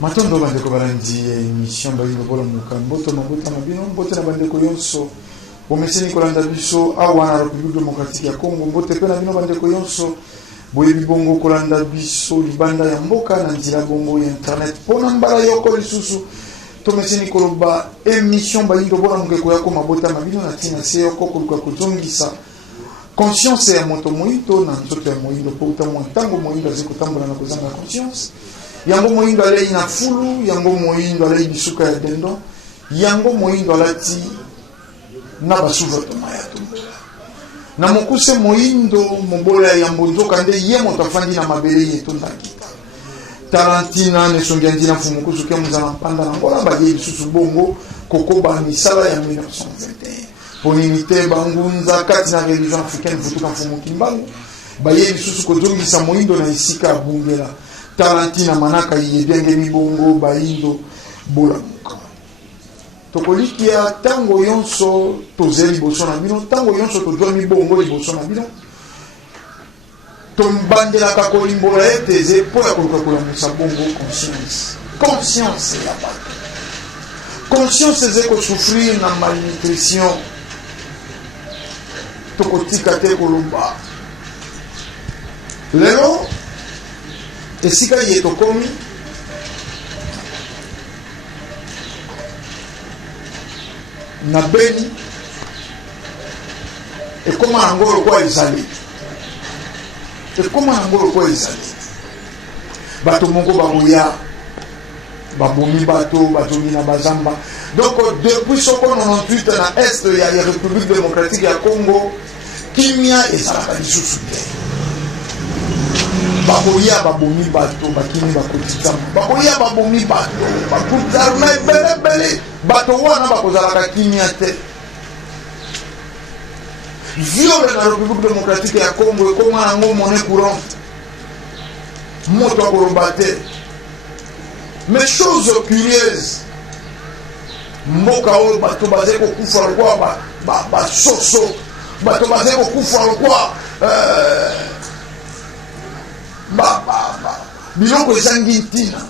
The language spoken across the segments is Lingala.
Matondo bandeko balandi émission balingo bola mukamboto mabota mabino mbote na bandeko yonso bomeseni kolanda biso awa na République démocratique ya Congo mbote pe na bino bandeko yonso boyebi bongo kolanda biso libanda ya mboka na nzira bongo ya internet pona mbala yoko lisusu tomeseni koloba émission balingo bola mukeko yako mabota mabino na tina se yoko koluka kuzongisa conscience ya moto moito na nzoto ya moindo po utamu ntango moindo azikotambola na kozanga conscience yango moindo alei na fulu yango moindo alei bisuka ya dendo yango moindo alati na basuva toma ya tumbola na mokuse moindo mobola ya mbonzoka nde ye moto afandi na mabele yetu ndakita tarantina nesongi andi na fumukusu ke muzana mpanda na ngola baye bisusu bongo kokoba misala ya 1921 ponimite bangunza kati na religion africaine futuka mfumuki mbangu baye bisusu kozongisa moindo na isika ya bungela tarantina manaka yebenge mibongo baindo bola muka tokolikia tango yonso tozeli boso na bino tango yonso tozwa mibongo liboso na bino tombandelaka kolimbola eteze po ya koluka kolamusa bongo conscience ya bato conscience eze kosouffrir na malnutrition tokotika te koloba lelo esika ye tokomi na Beni ekoma na ngolo kwa ezali ekoma na ngolo kwa ezali bato moko baboya babomi bato bazomi na bazamba donc depuis soko 98 na est ya République démocratique ya Congo kimia ezalaka lisusu te baboya babomi bato bakini bakotikama baboya babomi bato bakutana ebelebele bato wana bakozalaka kimia te viole na République démocratique ya Congo ekoma nango monnaie courante moto akoloba te mais chose curieuse mboka oyo bato baze kokufa lokwa basoso bato baze kokufa lokwa biloko ezangi ntina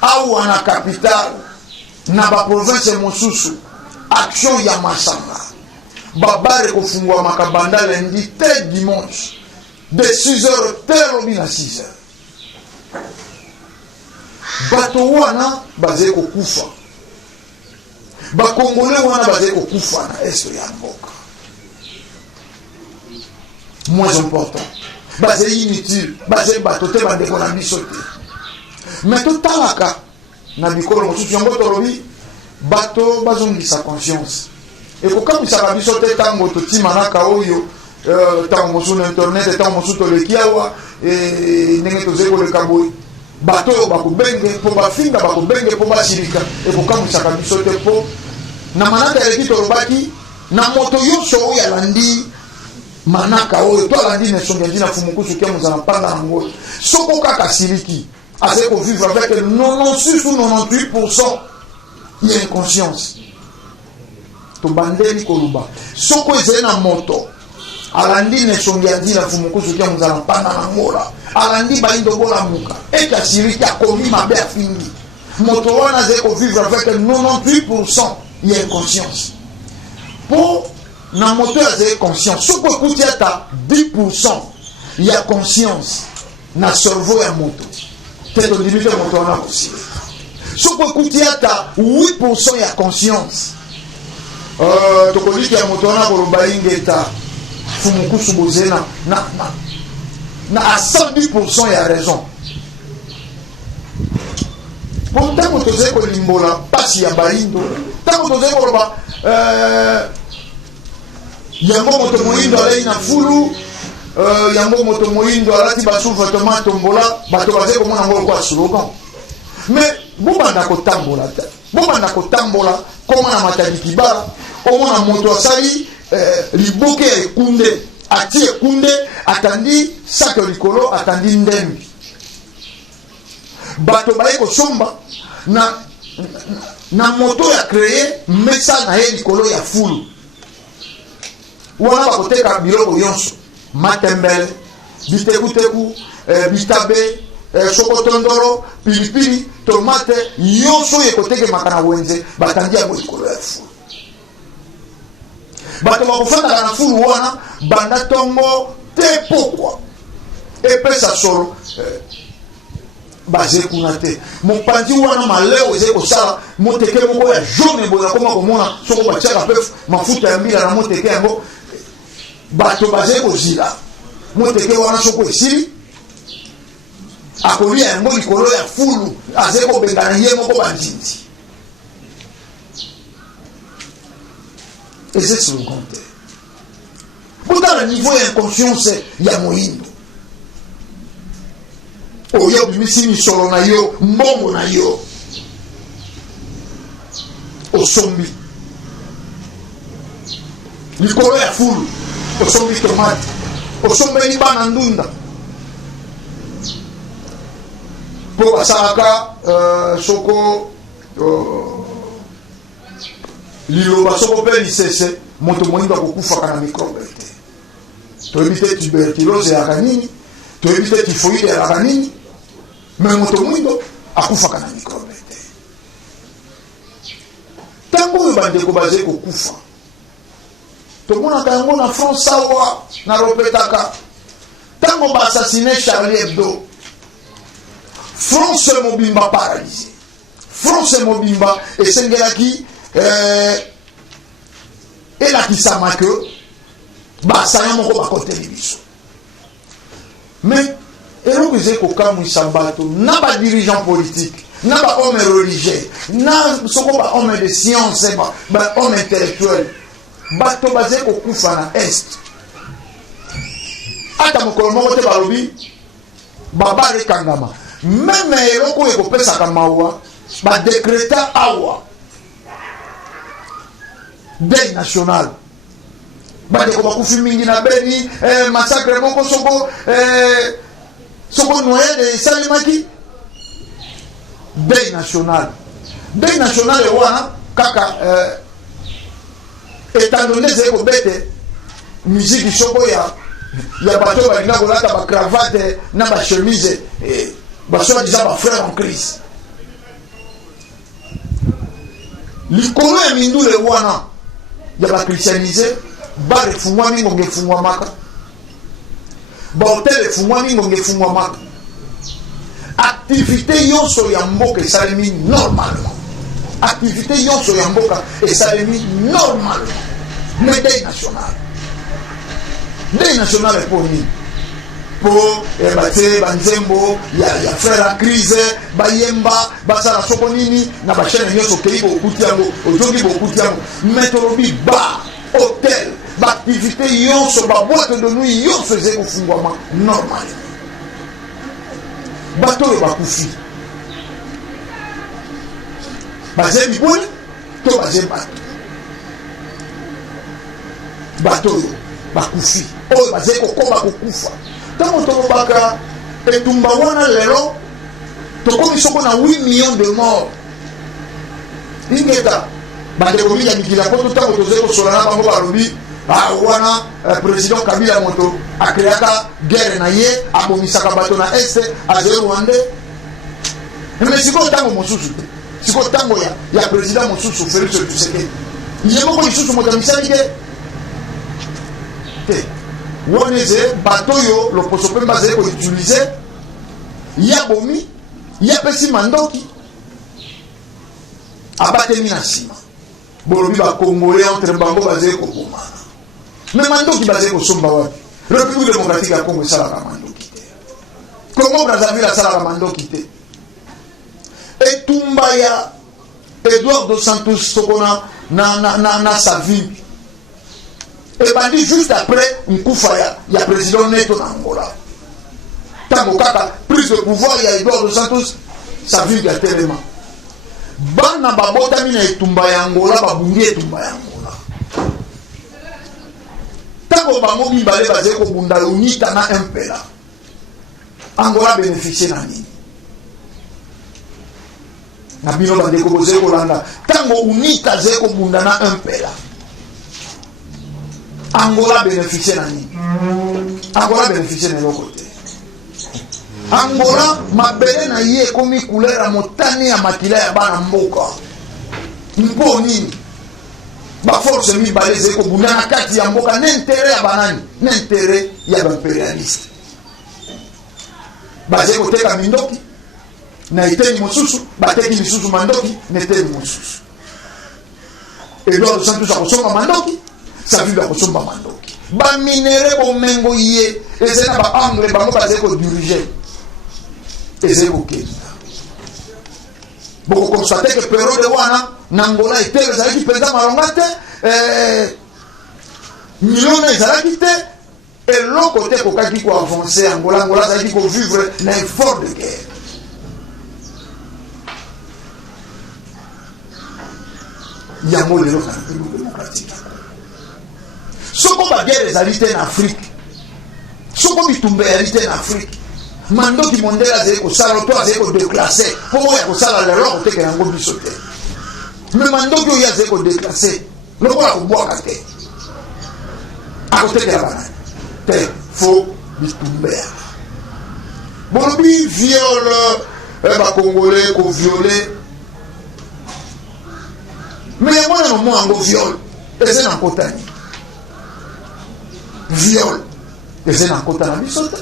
awa na capital na baprovince mosusu action ya masanga babare kofungwa makabanda lundi te dimanche de 6h te lobi na 6h bato wana baze kokufa bakongole wana baze kokufa na est ya mboka moins important basé inutile basé bato te bandeko na biso te mais totalaka na bikolo mosusu yango tolobi bato bazongisa conscience ekokamwisaka biso te ntango totimanaka oyo ntango mosusu na internet ntango mosusu toleki awa ndenge tozali koleka boye bato oyo bakobenge mpo bafinga bakobenge mpo basilika ekokamwisaka biso te mpo na manaka eleki tolobaki na moto nyonso oyo alandi manaka oyo to alandi nesongi andi na fumukusu ke mozala mpanda na ngolo soko kaka siliki azali kovivre avec 96 ou 98% ya inconscience tobandeli koluba soko ezali na moto alandi nesongi andi na fumukusu ke mozala mpanda na ngola alandi baindo bola muka ete asiliki akomi mabe afingi moto wana azali kovivre avec 98% ya inconscience po na moto azali conscience soko ekuti ata 10% ya conscience na cerveau ya moto te tondimi te moto wana kosila soko ekuti ata 8% ya conscience tokoliki ya moto wana koloba ingeta fumukusu bozali na 110% ya raison po ntango tozali kolimbola pasi ya baindo ntango tozali koloba yango moto moindo alei na fulu yango moto moindo alati basuva toma tombola bato bazali komona ngo kwa slogan mais bobanda kotambola te bobanda kotambola koma na matadi kibala omona moto asali liboke ya ekunde ati ekunde atandi sake likolo atandi ndembi bato baye kosomba na moto ya kreye mesa na ye likolo ya fulu wana bakoteka biloko yonso matembele bitekuteku bitabe sokotondolo, pilipili, tomate, nyonso ekoteke makana wenze, batandi yango likolo ya fulu. Bato bakofanda na fulu wana, banda tongo te pokwa. Epesa solo, baze kuna te. Mopanzi wana maleo eze kosala, moteke moko ya jaune boya koma komona, soko batiaka pe mafuta ya mbila na moteke yango, bato baze kozila. Moteke wana soko esili, akolia yango likolo ya fulu, aze kobengana ye moko bandindi. Et c'est ce qu'on compte. Pourtant, le niveau d'inconscience, il y a moyen. Oh, yo, bimisi ni solo na yo, mbongo na yo. Osombi. Likolo ya fulu, osombi tomate. Osombi ni bana ndunda. Po basalaka, soko, liloba soko pe lisese moto moinda kokufa kana microbe te to éviter tuberculose ya kanini to éviter typhoïde ya kanini mais moto moindo akufa kana microbe te tango bande ko baze kokufa to mona tango na France awa na ropetaka tango ba assassiner Charlie Hebdo France mobimba paralysé France mobimba esengelaki elakisama ke basaya moko bakoteli biso mais eloko eze kokamwisa bato na badirigeant politique na bahomme religieux na soko bahomme de science bahomme intellectuel bato baze kokufa na est ata mokolo moko te balobi babale kangama meme eloko ekopesaka mawa badekreta awa deuil national. Badeko bakufi mingi na Beni, massacre moko soko noyé de Salimaki. Deuil national. Deuil national e wana kaka étant donné zeko bete musique soko ya bato balinga kolata ba cravate na ba chemise baso disant ba frère en Christ. Likolo ya mindule wana ya ba christianisé ba refungwa mingo ngefungwa maka ba hotel fungwa mingo ngefungwa maka activité yonso ya mboka esalemi normalement activité yonso ya mboka esalemi normalement mais deuil national est pour nous pour batie banzembo ya frère en crise bayemba basala soko nini na bachene nyonso kei bokuti yango ojongi bokuti yango metolobi ba hôtel ba activité yonso ba boîte de nuit yonso eze kofungwama normal bato oyo bakufi baze biboni to baze bato oyo bakufi oyo baze kokoma kokufa tango tokobaka etumba wana lelo tokomi soko na 8 millions de morts ingeta bandeko mingi ya mikila po tango toze kosola na bango balobi wana président Kabila moto akreaka guerre na ye abomisaka bato na este aze rwandais mais sikoyo tango mosusu te sikoyo tango ya président mosusu Félix Tshisekedi ye moko lisusu moto amisali te woneze bato yo loposo pe baze ko utiliser ya bomi ya pesi mandoki abatemi na sima bolobi ba congolais entre bango baze ko boma mais mandoki baze ko somba wapi République démocratique ya Congo sala ka mandoki te Congo Brazzaville sala ka mandoki te etumba ya Edouard dos Santos sokona na Savimbi et bandi juste après Nkufa ya président Neto na Angola tango kaka prise de pouvoir ya Edouard dos Santos Savimbi ya telema bana babotami na etumba ya Angola babungi etumba ya Angola tango bango mibale baze kobunda unita na impela Angola bénéficier na nini na bino bandeko boze kolanda tango unita ze kobunda na impela Angola bénéficier na nini Angola bénéficier na l'autre côté Angola mabele na ye komi couleur ya motane ya makila ya bana mboka mpo nini ba force mibale zeko bunda na kati ya mboka n'intérêt ya banani n'intérêt ya impérialiste bazeko teka mindoki na iteni mosusu bateki lisusu mandoki neteni mosusu Edouard Santos akosomba mandoki Savibi akosomba mandoki ba minere bomengo ye ezena ba anglais bango bazeko diriger ezeko kenda boko constate que pero de wana nangola itele zalaki penda malongate million ezalaki te eloko te kokaki ko avancer angola zalaki ko vivre na effort de guerre yango lelo na République démocratique soko ba guerre ezali te na Afrique soko bitumba ezali te na Afrique mandoki mondela zeko sala to azeko déclasser pour ya ko sala lelo ko teke yango biso te mais mandoki oya zeko déclasser loko la ko boaka te akoteke la banane te fo bitumba bolobi viole ba congolais ko violer mais yango na mo ango viol ese na kotani viol ese na kotana bisote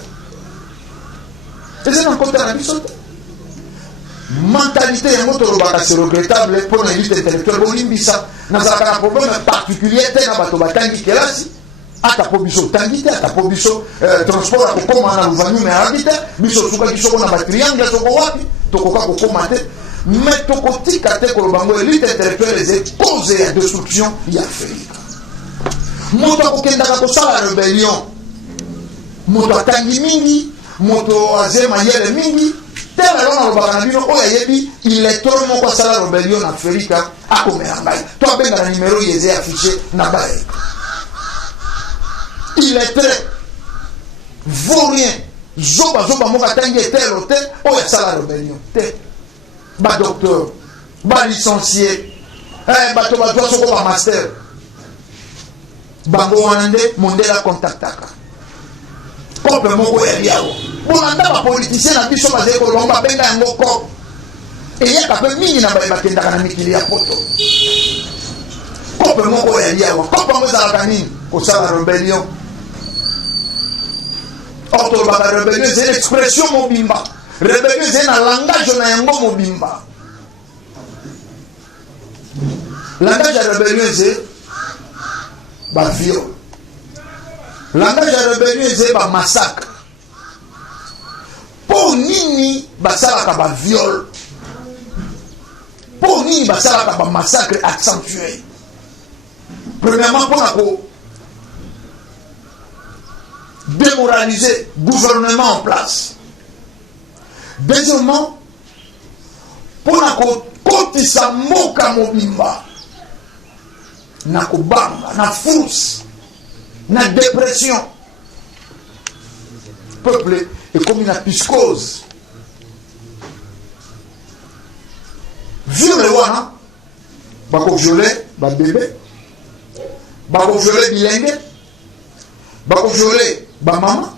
ese na kotana bisote mentalité yango tolobaka c'est regrettable pour la lutte intellectuelle bolimbisa nazalaka na problème particulier te na bato batangi kelasi ata po biso tangi te ata po biso transport akokoma na luvanyume arabi te biso sukaki soko na batriangle soko wapi tokoka kokoma te mais tokotika te kolobango elite intellectuelle eze cause ya destruction ya Afrika moto akokendaka kosala rébellion moto atangi mingi moto azema yele mingi te lelo nalobaka na bino oyo ayebi ilectore moko asala rébellion na Afrika akomela ngai to abenga na numero yeze affiché na baye illettré vaurien zoba moko atangi etelo te oyo asala rébellion te ba docteur ba licencié bato bazwa soko ba master bango wana nde mondela contactaka kope moko ya liago bolanda bapoliticien na biso bazali kolomba benga yango kope eyaka mpe mingi na baye bakendaka na mikili ya poto kope moko ya liago kope yango ezalaka nini kosala rébellion or tolobaka rébellion ezali expression mobimba rébellion ezali na langage na yango mobimba langage ya rébellion ezali baviol langage ya rébellion ezali bamassacre mpo nini basalaka baviol mpo nini basalaka bamassacre accentué premièrement mpona ko démoraliser gouvernement en place deuxièmement mpona kokotisa mboka mobimba na kobanga na force na dépression peuple ekomi na piscose viole wana bakoviole babebe bakoviole bilenge bakoviole bamama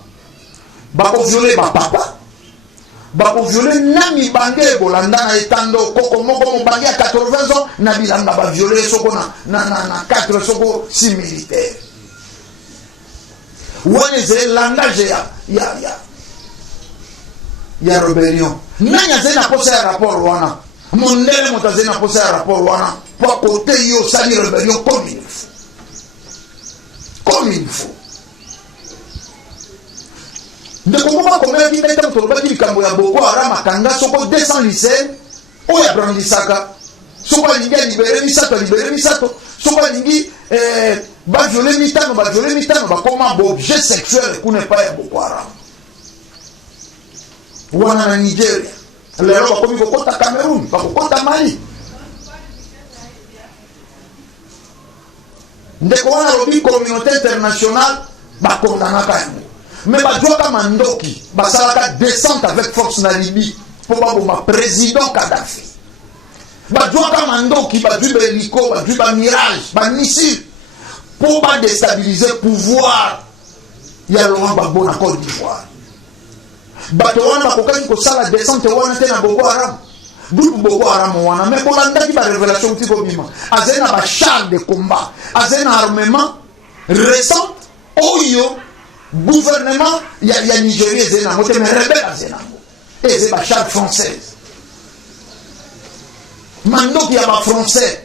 bakoviole bapapa bakoviole na mibange ebolanda na etando koko moko mobange ya 80 ans na bilanga baviole soko na 4 soko 6 militaire wana ezali langage ya rébellion nani azali na posa ya rapport wana mondele moto azali na posa ya rapport wana po akote yo osali rébellion comme il faut ndeko moko akomelaki ngai ntango tolobaki likambo ya Boko Haram akanga soko 200 lycéen oyo abrandisaka soko alingi alibere misato soko alingi baviole mitano bakoma baobjet sexuel kuna epai ya Boko Haram wana na Nigeria lelo bakomi kokota Cameroun bakokota Mali ndeko wana lobi communauté internationale bakondanaka yango mais badwaka mandoki basalaka descente avec force na Libye po baboma président Kadhafi badwaka mandoki badwi beliko badwi bamirage bamissile po badestabiliser pouvoir ya Laurent Gbagbo na Côte d'Ivoire bato wana bakokaki kosala descente wana te na Boko Haram. Groupe Boko Haram wana mais bolandaki ba révélation ti kobima azali na ba char de combat, azali na armement récent oyo gouvernement ya Nigeria ezali nango te mais rebelle azali nango ezali ba char française mandoki ya ba français.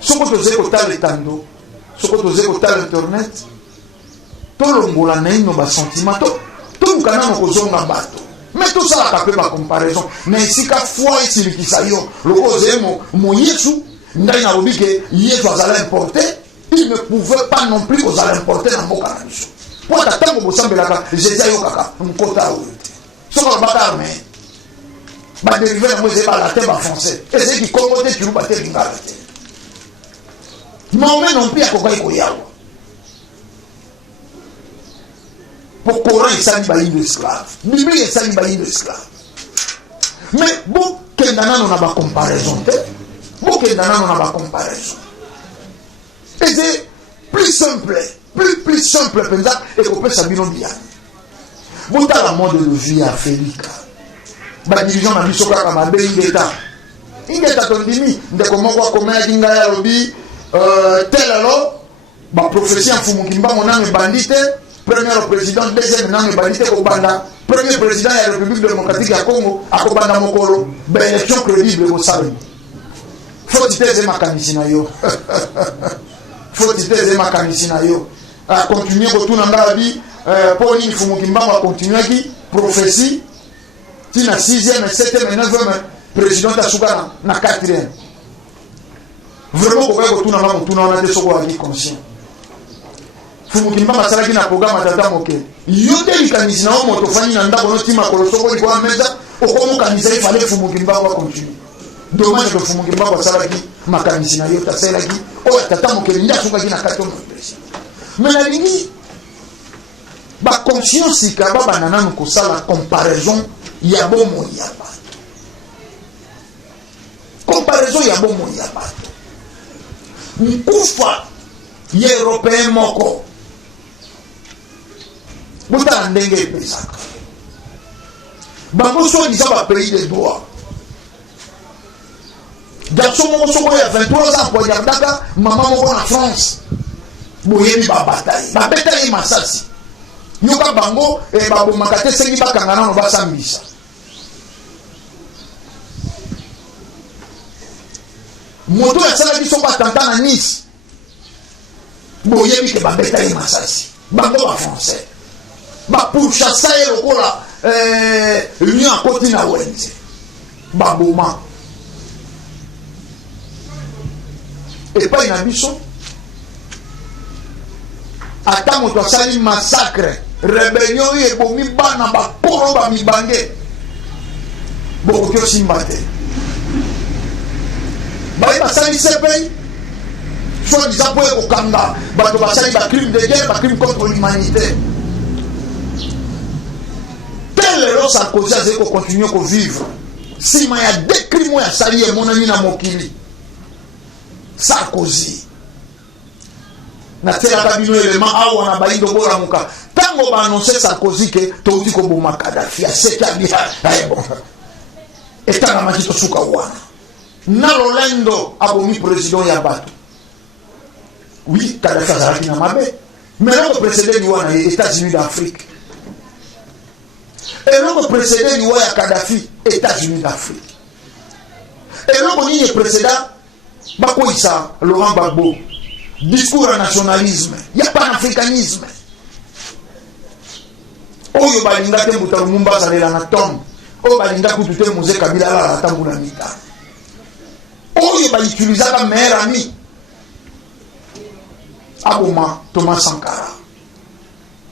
Soko tozali kotala etando, soko tozali kotala internet tolongola na ino basentiment toluka nano kozonga bato mais tosalaka mpe bacomparaison na esika foi esilikisa yo loko ozali moyesu ngai nalobi ke yesu azala importe, il ne pouvait pas non plus kozala importe na mboka na biso po ata ntango bosambelaka jésus ayokaka nkota oyo te soko alobaka arme baderive nango ezali balatin bafrançais ezali kikongo te kiluba te lingala te Mahomet non plus akokaki koyawa pour Coran esali bayindo esclave, Bible esali bayindo esclave. Mais bokenda nano na bacomparaison te, bokenda nano na bacomparaison. Et c'est plus simple penza ekopesa bino biyani. Botala mode de vie Afrika. Badirigeant na biso kaka mabe ingeta tondimi ndeko moko akomela kinga ya lobi tel alors ba prophétie en fumukimba moname bandite. Premier président, deuxième nang bandité Kobanda, premier président de la République démocratique à Congo, à Kobanda Mokolo, ben élection crédible au Sahel. Faut dire ma camisina yo. Faut dire ma camisina yo. À continuer autour dans la vie, pour une Fumukimba va continuer qui prophétie. Si na 6e, 7e, 9e président Tasuka na 4e. Vraiment qu'on va autour dans la vie, on a des soins à vie conscient. Fumukimba masalaki na programme atata moke yote likanisi na moto fani na ndako no tima kolosoko liko ameza okomo kanisa ifale Fumukimba kwa continue dommage que Fumukimba kwa salaki makanisi na yota selaki o atata moke nda suka kina kato mpresi mais la lingi ba conscience ka baba nana ko sala comparaison ya bomo ya bato comparaison ya bomo ya bato nkufa ya européen moko botala ndenge epesaka bango soi-disant bapays de droit garçon moko soko ya 23 ans poignardaka mama moko na France boyebi babataye babeta ye masasi yoka bango babomaka te sengi bakanga nano basambisa moto asalaki soko atenta na Nice boyebi ke babeta ye masasi bango ba français ba pourchassa ye lokola union akoti na wenze baboma epai na biso ata moto asali massacre rébellion oyo ebomi bana bakolo bamibange bokoki osimba te baye basali sepei soi-disant po ekokanga bato basali bacrime de guerre bacrime contre l'humanité lelo Sarkozy azali kocontinue kovivre nsima ya de crime oyo asali emonani na mokili Sarkozy natelaka bino elema awa na bayindo bolamuka ntango baannonce Sarkozy ke touti koboma Kadhafi aseki abia etangamaki tosuka wana na lolendo abomi président ya bato oui Kadhafi azalaki na mabe mais loko précédent wana ye États-Unis d'Afrique et l'autre précédent du roi Kadhafi, États-Unis d'Afrique. Et l'autre précédent, Bakoïsa, Laurent Gbagbo, discours à nationalisme, il n'y a pas d'africanisme. Oyo balinga te muta Lumumba zalela na tombe, oyo balinga kutute Mose Kabila la tambu na mita. Oyo ba utiliser comme meilleur ami. Aboma Thomas Sankara.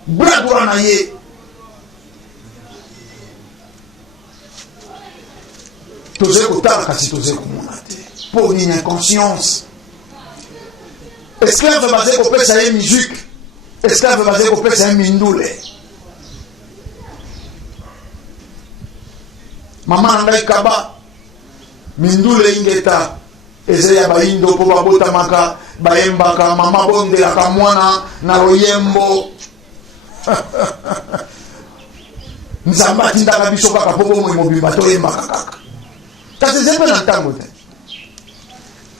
Bradura na ye toze kotala kasi toze komona te pour une inconscience. Esclave basé kopesa ye musique, esclave basé kopesa ye mindule. Mama na ngai kaba mindule ingeta eze ya bayindo po babotamaka bayembaka mama bondelaka mwana na loyembo nzamba tindaka biso kaka po bomo mobimba to yembaka kaka kasi zepe na ntango te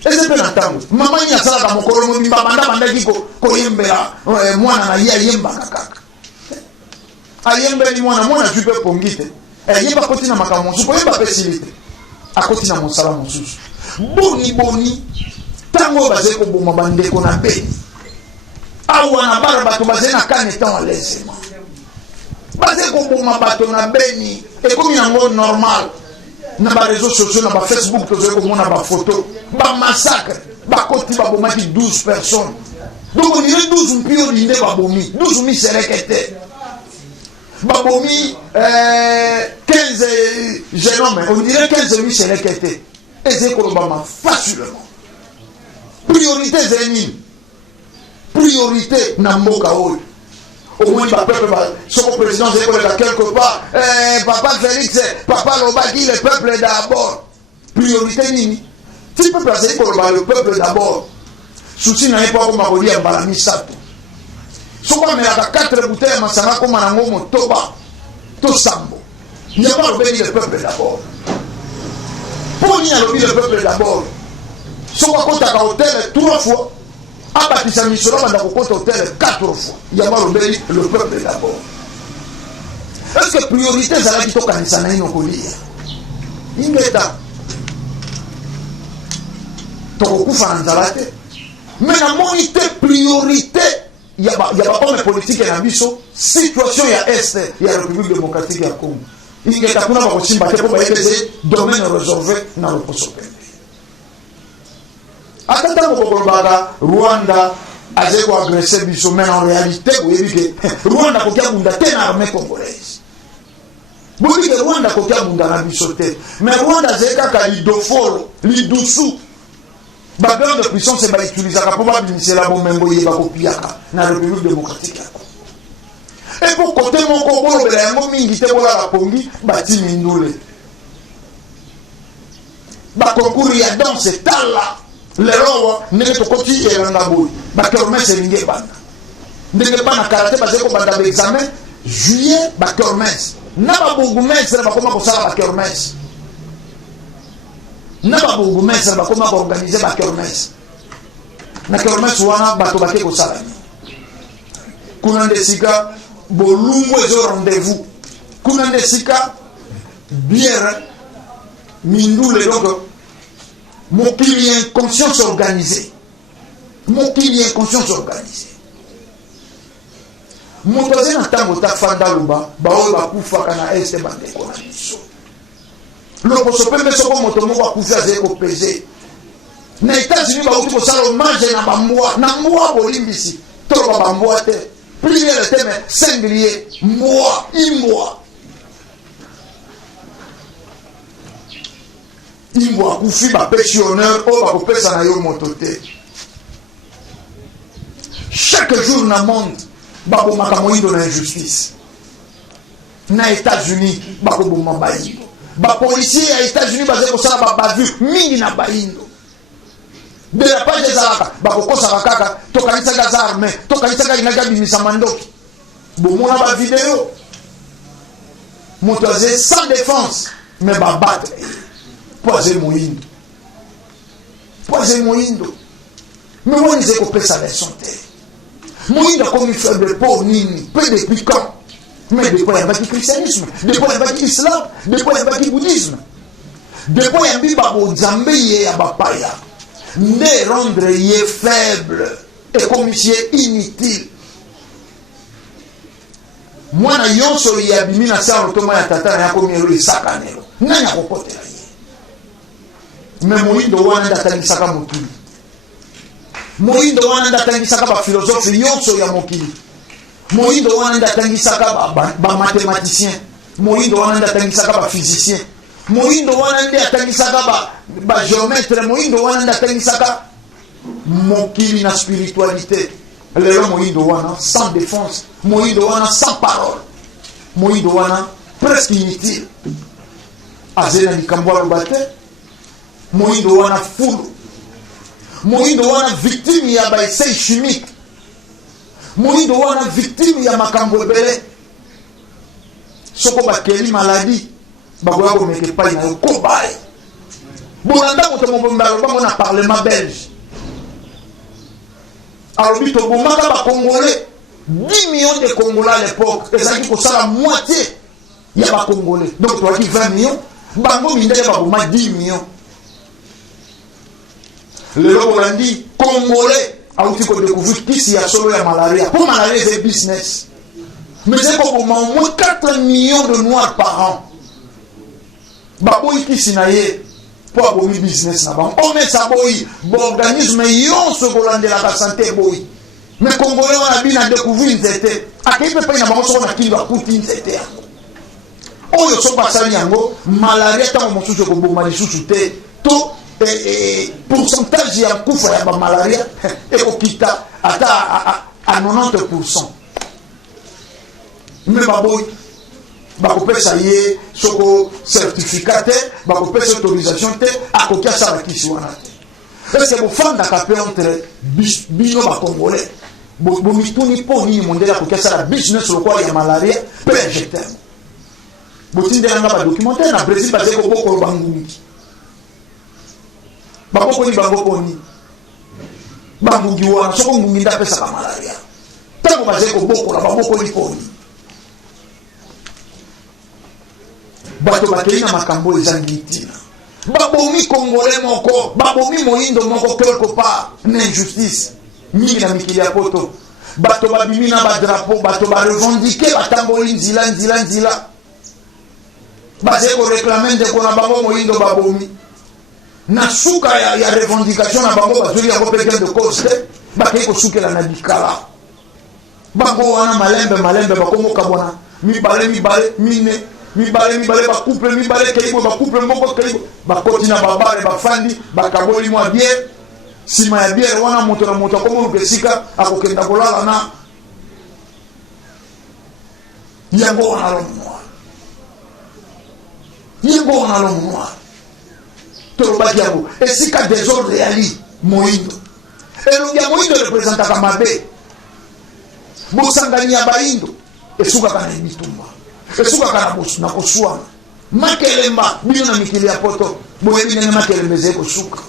ezepe na ntango mama ni asalaka mokolo mobimba bandaki koyembela mwana na ye ayembaka kaka ayembeli mwana jupe pongi te yeba koti na makambo mosusu koyemba pe sili te akoti na mosala mosusu boni ntango bazali koboma bandeko na beni awa na bara bato bazali na kane tan alesema bazali koboma bato na beni ekomi yango normal na bareseau sociaux na bafacebook tozali komona bafoto bamassacre bakoti babomaki 12 personnes donc on dirait 12 mpioli nde babomi 12 misereke te babomi 15 jeunes hommes on dirait 15 misereke te ezali kolobama facilement priorité ezali nini priorité na mboka oyo omoni bapeuple soko président ezali koleka quelque part papa Félix papa lobaki le peuple d'abord priorité nini ti peuple azali koloba le peuple d'abord susi na ye mpo akoma kolia mbala misato soko amelaka 4 bouteille ya masanga akoma nango motoba to sambo yango alobeli le peuple d'abord mpo nini alobi le peuple d'abord soko akotaka hotel 3 fois abatisa misolo abanda kokota hotel 4 fois yango alobeli le peuple d'abord. Est-ce que priorité ezalaki tokanisa na ino kolia ingeta tokokufa na nzala te mais namoni te priorité ya bapome politike na biso situation ya este ya République démocratique ya Congo ingeta kuna bakochimba te po bayebeze domaine réservé na loposo pembe ata ntango kokolobaka Rwanda azali koagresse biso mais en réalité boyebi ke Rwanda koki abunda te na armée congolaise boyebi ke Rwanda koki abunda na biso te mais Rwanda azali kaka lidofolo lidusu bagrande puissance bautilisaka mpo babimisela bomembo ye bakopiaka na République démocratique ya Congo epo kote moko bolobela yango mingi te bolala pongi batimi ndule bakonkuru ya danse tala lelo ndenge tokoti elanga boyi bakermese elingi ebanda ndenge bana karate bazali kobanda baexamen juillet bakermese na baburgumestre bakoma kosala bakermese na baburgumestre bakoma koorganize bakermese na kermese wana bato bake kosala kuna nde sika bolumbu ezo rendez-vous kuna nde sika biere mindule donc mokili ya inconscience organisée mokili ya inconscience organisée moto azali na ntango tafanda loba baoyo bakufaka na este bandeko na biso lokoso pembe soko moto moko akufi azali kopese na États-Unis bauti kosala hommage na mbwa bolimbisi toloba bambwa te plier le thème singulier mbwa imbwa imbwa akufi bapesi honneur oyo bakopesa na yo moto te chaque jour na monde bakobomaka moyindo na injustice na États-Unis bakoboma bayindo bapolisier ya États-Unis bazali kosala babavure mingi na bayindo dérapage ezalaka bakokosaka kaka tokanisaka za armé tokanisaka linaki abimisa mandoki bomona bavideo moto azali sans défense mais babatre po azali moyindo mais woni ezali kopesa leson te moyindo akomi faible po nini mpe depuis quand mais depuis yambaki christianisme depuis yambaki islam depuis yambaki bouddhisme depuis yambi babonzambe ye ya bapaya nde rendre ye faible ekomisi ye inutile mwana yonso ye abimi na sa rotoma ya tata na yakomi elo esakanelo nani akokotela ye me moyindo wana nde atangisaka mokili moyindo wana nde atangisaka bafilosofe yonso ya mokili moyindo wana nde atangisaka bamathématicien moyindo wana nde atangisaka baphysicien moyindo wana nde atangisaka bagéométre moyindo wana nde atangisaka mokili na spiritualité lelo moyindo wana sans défense moyindo wana sans parole moyindo wana presque inutile azali na likambo aloba te moyindo wana fulu moyindo wana victime ya baessai chimique moindo wana victime ya makambo ebele soko bakeli maladie bakoya komeka epai na yo kobaye bolanda moto mobombi alobango na parlement belge alobi tobomaka bacongolais 10 millions de congolais à l'époque ezalaki kosala moitié ya bacongolais donc toaki 20 millions bango mindele baboma 10 millions lelo bolandi congolais auti kodécouvrir kisi ya solo ya malaria po malaria eza business mais c'est koboma au moins 4 millions de noirs par an baboyi kisi na ye po abomi business na bango omesa boyi boorganisme yonso kolandelaka santé boyi mais congolais wana bina découvrir nzete akei mpe pai na bango soko na kingo akuti nzete yango oyo soko basali yango malaria ntango mosusu ekoboma lisusu te to pourcentage ya kufa ya bamalaria ekokita ata a 90%. Mais baboyi bakopesa ye soko certificat te bakopesa autorisation te akoki asala kisi wana te ese bofandaka mpe entre bino bacongolais bomituni mpo nini mondele akoki asala business lokola ya malaria mpe injecteme botindelanga badocumentaire na brésil bazali kobokolo bangungi babokoli bango poni bangungi wana soko ngungi nde apesaka malaria ntango bazali kobokola babokoli poni bato bakei na makambo ezangi ntina babomi congolais moko babomi moindo moko quelque part na injustice mingi na mikili ya poto bato babimi na badrapo bato barevendike batamboli nzila bazali koreklame ndeko na bango moindo babomi na suka ya revendication na bango bazoli yango mpe gain de cause te bakei kosukela na bikala bango wana malembe bakomoka bona mibale mine mibale bakouple mibale keibo bakouple moko keibo bakoti na babare bafandi bakaboli mwa biere sima ya biere wana moto na moto akomoluka esika akokenda kolala na yango wana lomo noir tolobaki yango esika désordre yali moindo elongi ya moindo representaka mabe bosangani ya baindo esukaka na bitumba esukaka na koswana makelemba bino na mikili ya poto boyebi ndenge makelemba ezali kosuka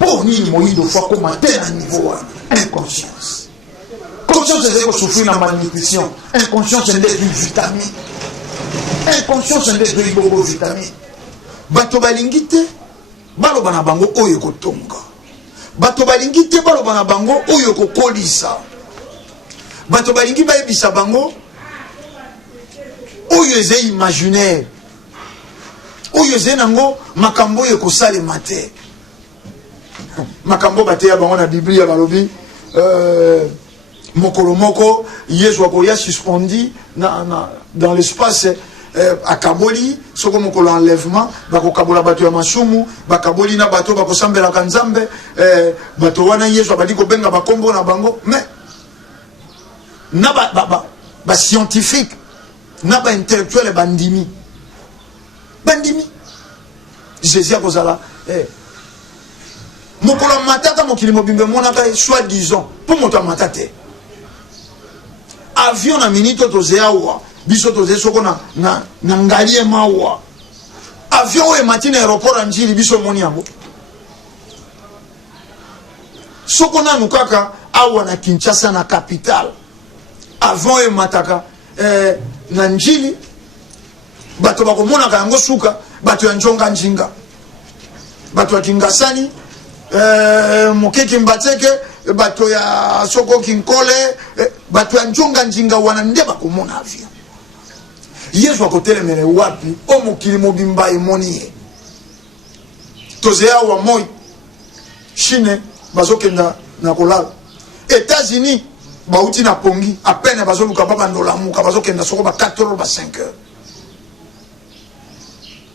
mpo nini moindo fo akoma te na niveau wana inconscience conscience ezali kosufrir na malnutrition inconscience nde ezwi vitamine inconscience nde ezwi bongo vitamine bato balingi te baloba na bango oyo ekotonga bato balingi te baloba na bango oyo ekokolisa bato balingi bayebisa bango oyo eza imaginaire oyo eza nango makambo oyo ekosalema te makambo bateya bango na biblia balobi mokolo moko yesu akoya suspendi dans l'espace akaboli soko mokolo enlèvement bakokabola bato ya masumu bakaboli na bato bakosambelaka nzambe bato wana yesu abandi kobenga bakombo na bango mais na ba scientifique na ba intellectuel bandimi Jésus akozala mokolo matata mokili mobimbe monaka soit disons pour moto matate avion na minito toze awa biso toze soko na ngalie mawa avion oyo emati na aéroport ya njili biso emoni yango soko nanu kaka awa na Kinshasa na capitale avion oyo emataka na njili bato bakomonaka yango suka bato ya njonga njinga bato ya Kingasani mokeki mbateke bato ya soko kinkole bato ya njonga njinga wana nde bakomona avion yesu akotelemele wapi o mokili mobimba emoni ye toze awa moi Chine bazokenda na kolala États-Unis bauti na pongi apene bazoluka babandola muka bazokenda soko ba 4 heures ba 5 heures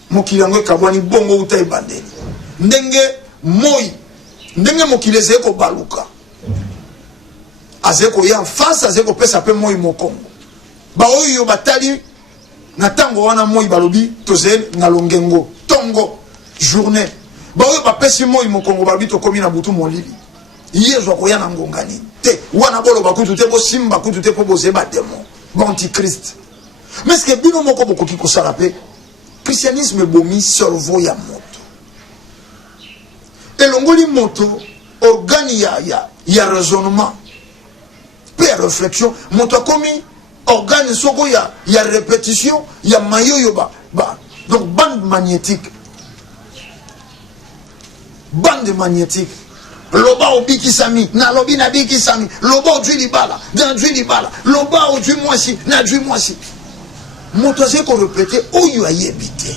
mokili yango ekabwani bongo uta ebandeli ndenge mokili ezeko baluka azeko ya face azeko pesa pe moi mokongo ba oyo batali na tango wana moi balobi toze na longengo tongo journée ba oyo bapesi moi mokongo balobi tokomi na butu molili yezo ko yana ngongani te wana bolo bakutu te bo simba kutu te po bozeba demo bon antichrist mais ce que bino moko bokoki ko sarape christianisme bomi cerveau ya moto elongoli moto organe ya raisonnement pe ya réflexion moto akomi organe soko ya répétition ya mayoyo ba donc bande magnétique loba obiki sami na lobi na biki sami loba odwi libala dans dwi libala loba odwi mwasi na dwi mwasi moto aze ko répéter oyo ayebite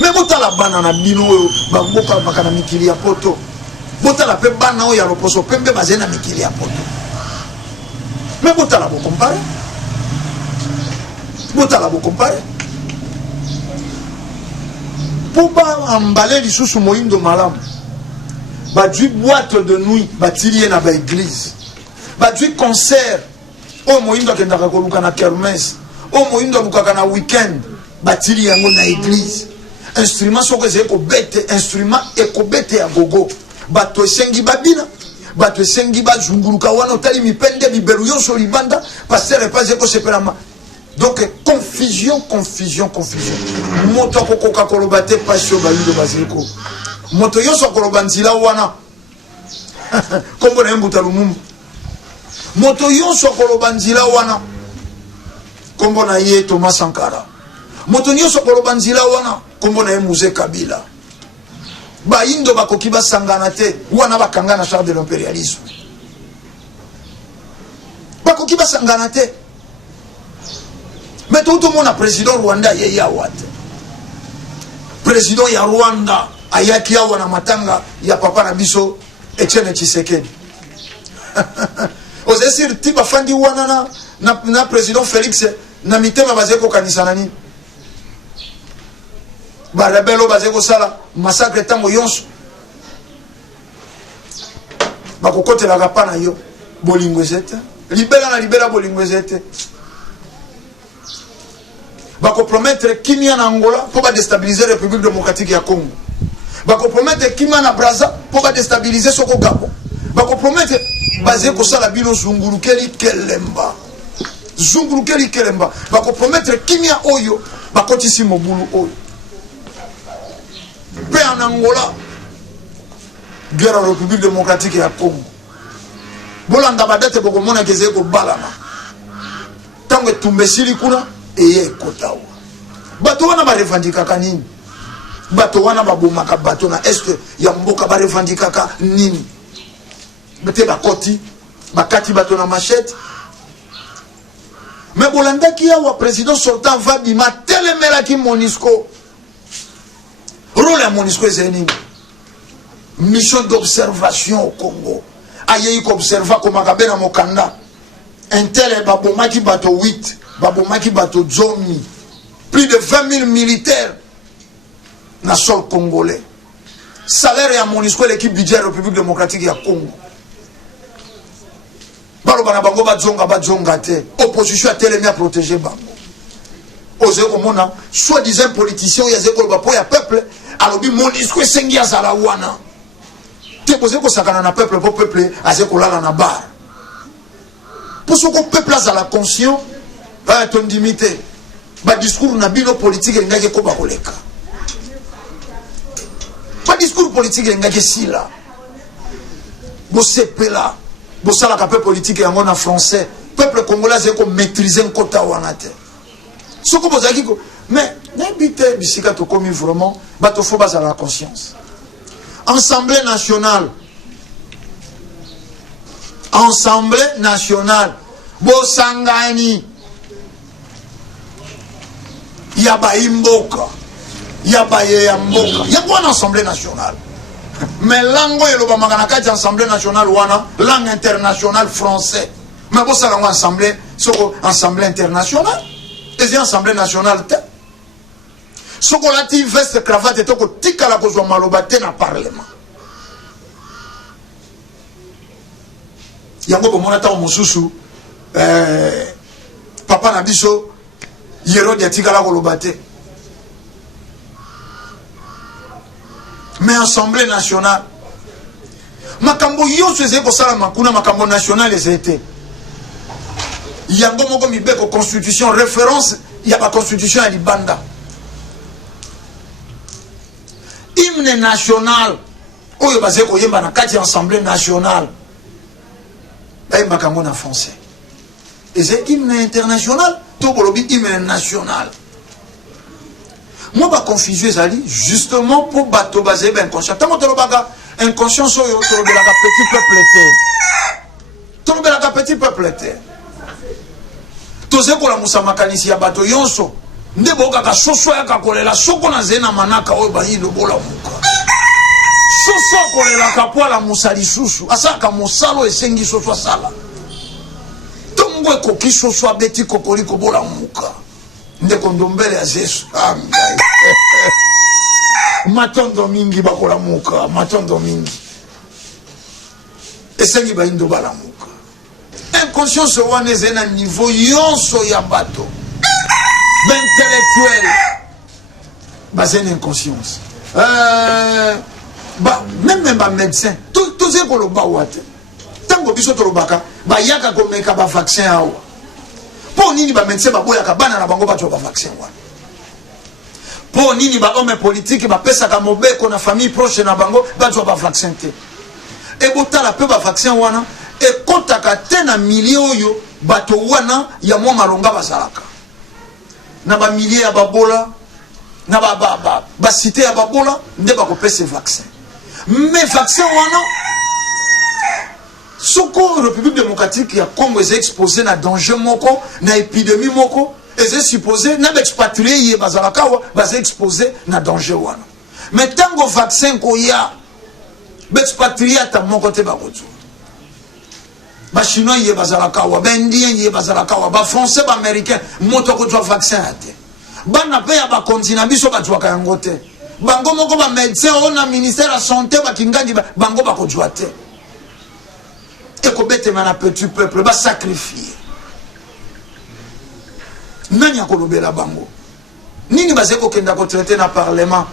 mais botala bana na bino oyo baboka makana mikili ya poto botala pe bana oyo ya loposo pembe bazena mikili ya poto mais botala bo comparer pour pas emballer lisusu moyindo malamu badui boîte de nuit batili na ba église badui concert o moyindo akendaka koluka na kermesse o moyindo lukaka na weekend batili yango na église instrument soko ezali kobete instrument ekobete ya gogo bato esengi babina bato esengi bazunguluka wana otali mipende bibelu yonso libanda pasteur epaze ekosepelama donc confusion moto akokoka koloba te pasi oyo bayindo baziko moto yonso akoloba nzela wana kombo na ye mbuta lumumba moto yonso akoloba nzela wana kombo na ye Thomas Sankara moto nyonso akoloba nzela wana kombo na ye Mzee Kabila bayindo bakoki basangana te wana bakanga na charge de l'impérialisme bakoki basangana te mais tout le monde a président Rwanda ye awa te président ya Rwanda ayaki awa na matanga ya papa na biso Etienne Tshisekedi ozesir ti bafandi wana na président Félix na mitema bazeko kanisa nani barebelo bazeko sala massacre tango yonso bakokotelaka pa na yo bolingo ezete libela bolingo ezete bako promettre kimia na Angola pour ba déstabiliser la République démocratique ya Congo bako promettre kimia na Brazza pour ba déstabiliser soko Gabon bako promettre basé ko sala bino zungurukeli kelemba bako promettre kimia oyo bako tisi mobulu oyo pe en Angola guerre à la République démocratique ya Congo bolanda badate boko mona kezé ko balana tango tumbesili kuna eye kotawa bato wana barevandikaka nini bato wana babomaka bato na est ya mboka barevandikaka nini bete bakoti bakati bato na machette mais bolandaki awa président sortant va bima telemelaki MONUSCO rôle ya MONUSCO ezali nini mission d'observation au Congo ayei koobserva komaka na mokanda intel babomaki bato 8 babomaki bato zomi plus de 20 000 militaires na sol congolais salaire ya MONUSCO l'équipe budget République démocratique ya Congo baloba na bango bazonga te opposition a telemi à protéger bango oze komona soi-disant politicien oyo aze koloba po ya peuple alobi MONUSCO esengi azala wana te boze kosakana na peuple po peuple aze kolala na bar po soko peuple azala conscient ton dimité ba discours na bino politique ngaki ko ba koleka ba discours politique ngaki sila bo sepela bo sala ka pe politique yango na français peuple congolais ko maîtriser nkota wana te soko bozaki ko mais n'habite bisika to komi vraiment ba to fo bazala conscience Assemblée nationale bo sangani yaba imboka yaba ye mboka yaba en Assemblée nationale mais langue eloba magana kati Assemblée nationale wana langue internationale français mais bo sala assemblée soko assemblée internationale et assemblée nationale te soko lati veste cravate to ko tikala ko zo maloba te na parlement yango bo mona ta mosusu papa na biso Hérode atikala koloba te mais assemblée nationale makambo yoso ezali kosala makuna makambo national ezete yango moko mibeko constitution référence ya ba constitution ya libanda hymne national oyo bazali koyemba na kati ya assemblée nationale bayembaka yango na français ezali hymne international to bolobi hymne national. Moi ba confusion ezali justement pour bato bazali ba inconscient tango tolobaka inconscience oyo tolobelaka petit peuple te tolobelaka petit peuple te tozekola musa makanisi ya bato yonso nde bokaka soso ya kakolela soko na zena manaka oyo bayindo bola muka soso kolela kapwala musa lisusu asaka mosalo esengi soso asala tongo ekoki soso abeti kokoliko bola muka nde kondombele ya zesu angai matondo mingi bakola muka matondo mingi esengi bayindo bala muka inconscience wana ezali na niveau yonso ya bato intellectuel basé na inconscience même ba médecin toze koloba wate tango biso tolobaka bayaka komeka ba vaccin awa po nini ba médecin baboyaka bana na bango bato ba vaccin wana po nini ba homme politique bapesaka mobeko na famille proche na bango bato ba vaccin te e botala pe ba vaccin wana e kotaka te na milieu oyo bato wana ya mwa malonga bazalaka na ba milieu ya babola na ba cité ya babola nde bakopesa vaccin mais vaccin wana soko République démocratique ya Congo est exposé na danger moko na épidémie moko est supposé na expatrié ye bazalaka wa bas exposé na danger wana mais tango vaccin ko ya expatrié ta moko te bakotu ba chinois ye bazalaka wa ba indien ye bazalaka wa ba français ba américain moto ko twa vaccin ate bana pe ya ba continent biso ba twa yango te bango moko ba médecin on a ministère la santé ba kingandi bango ba ko twa te et ko bete mana petit peuple ba sacrifier nani akolobela bango nini bazeko kenda ko traiter na parlement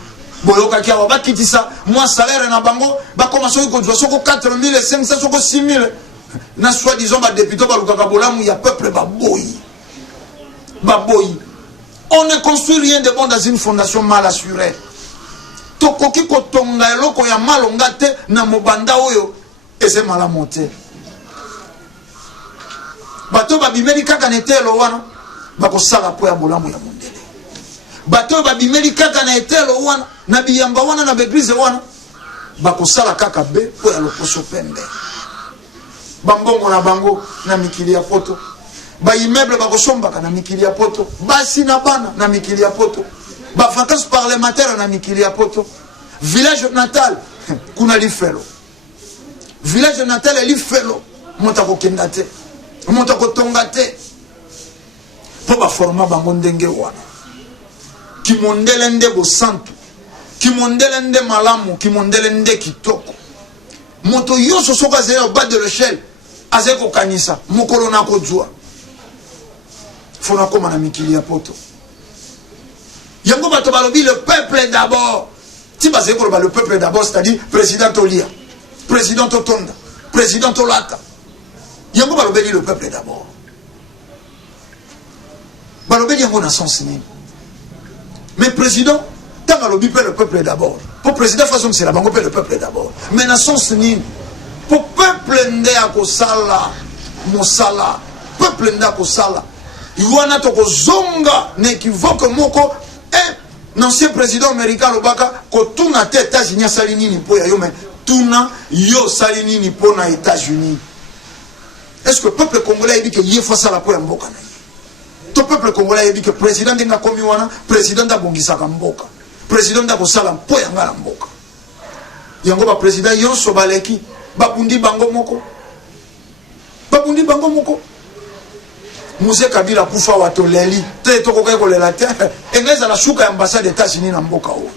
boyoka kia wa bakitisa moi salaire na bango ba commencer ko twa soko 4500 soko 6000 na soi-disant ba député ba lukaka bolamu ya peuple baboyi on ne construit rien de bon dans une fondation mal assurée tokoki kotonga eloko ya malonga te na mobanda oyo eze malamu te bato babimeli kaka na etelo wana bakosala po ya bolamu ya mondele bato babimeli kaka na etelo wana na biyamba wana na beglize wana bakosala kaka be po ya loposo pembe bambongo na bango na mikili ya poto ba immeuble bakosombaka na mikili ya poto basi na bana na mikili ya poto ba vacances parlementaires na mikili ya poto village natal kuna lifelo village natal lifelo motako kenda te motako tonga te po ba forma bango ndenge wana kimondele nde bosantu kimondele nde malamu kimondele nde kitoko moto yoso soka zele au bas de l'échelle azeko kanisa mokolo na kozwa fona koma na mikili ya poto yango bato balobi le peuple d'abord ti bazeko le peuple d'abord c'est-à-dire président Tolia président Totonda président Tolata yango balobeli le peuple d'abord balobeli yango na sens nini mais président tant balobi pe le peuple d'abord pour président façon c'est la bango pe le peuple d'abord mais na sens nini pour peuple nde akosala mosala peuple nde akosala wana tokozonga na équivoque moko l'ancien président américain lobaka kotuna te États-Unis asali nini po ya yo mais tuna yo sali nini po na États-Unis est-ce que peuple congolais dit que yé fa sala po ya mboka na ye to peuple congolais dit que président ndenga komi wana président da bongisaka mboka président da kosala po ya ngala mboka yango ba président yonso baleki babundi bango moko Mousse Kabila kufa watoleli te tokoka kolela te engeza la suka ya ambassade des États-Unis na mboka o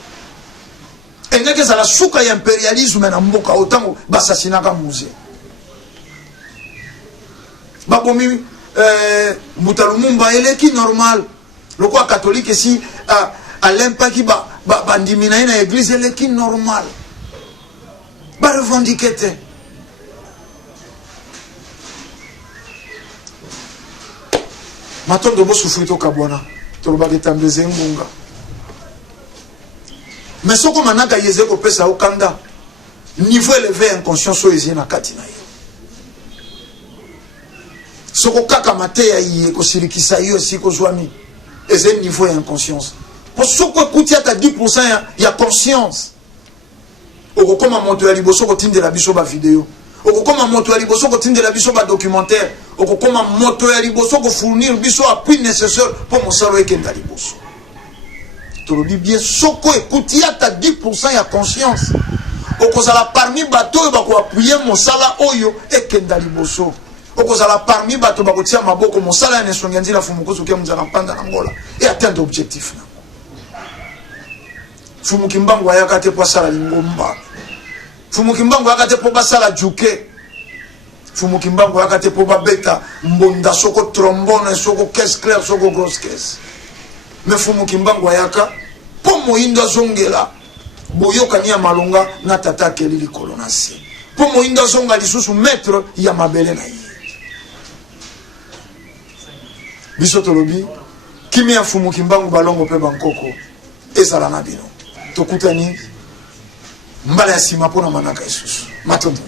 engeza la suka ya impérialisme na mboka o tango basasina ka Mousse babomi Mutalumumba eleki normal loko catholique si à l'impact bandimina na église eleki normal ba revendiquer te matondo bo souffrir to kabwana to ba ketambeze ngunga mais soko manaka yeze ko pesa okanda niveau élevé inconscience o yeze na kati na yo soko kaka mateya yi ko sirikisa yo siko zwami eze niveau ya inconscience pour soko ekuti ata 10% ya conscience okokoma moto ya liboso kotindela biso ba video okokoma moto ya liboso kotindela biso ba documentaire okokoma moto ya liboso ko fournir biso appui nécessaire pour mosalo ekenda liboso tolobi bien soko ekuti ata 10% ya conscience okozala parmi bato oyo bako appuyer mosala oyo ekenda liboso okozala parmi bato bakotia maboko mosala ya nesonga nzila fumukoso kia mzala mpanda na ngola et atteindre objectif na Fumukimbangu ayaka te po sala lingomba. Fumukimbangu ayaka te po basala juke. Fumukimbangu ayaka te po babeta mbonda soko trombone soko caisse claire soko grosse caisse. Mais Fumukimbangu ayaka po moindo zongela boyoka ni ya malonga na tata keli likolo na se. Po moindo zonga lisusu maître ya mabele na ye. Biso tolobi kimi ya Fumukimbangu balongo pe bankoko ezala na bino. Tokutani mbala ya sima pona manaka isusu matondo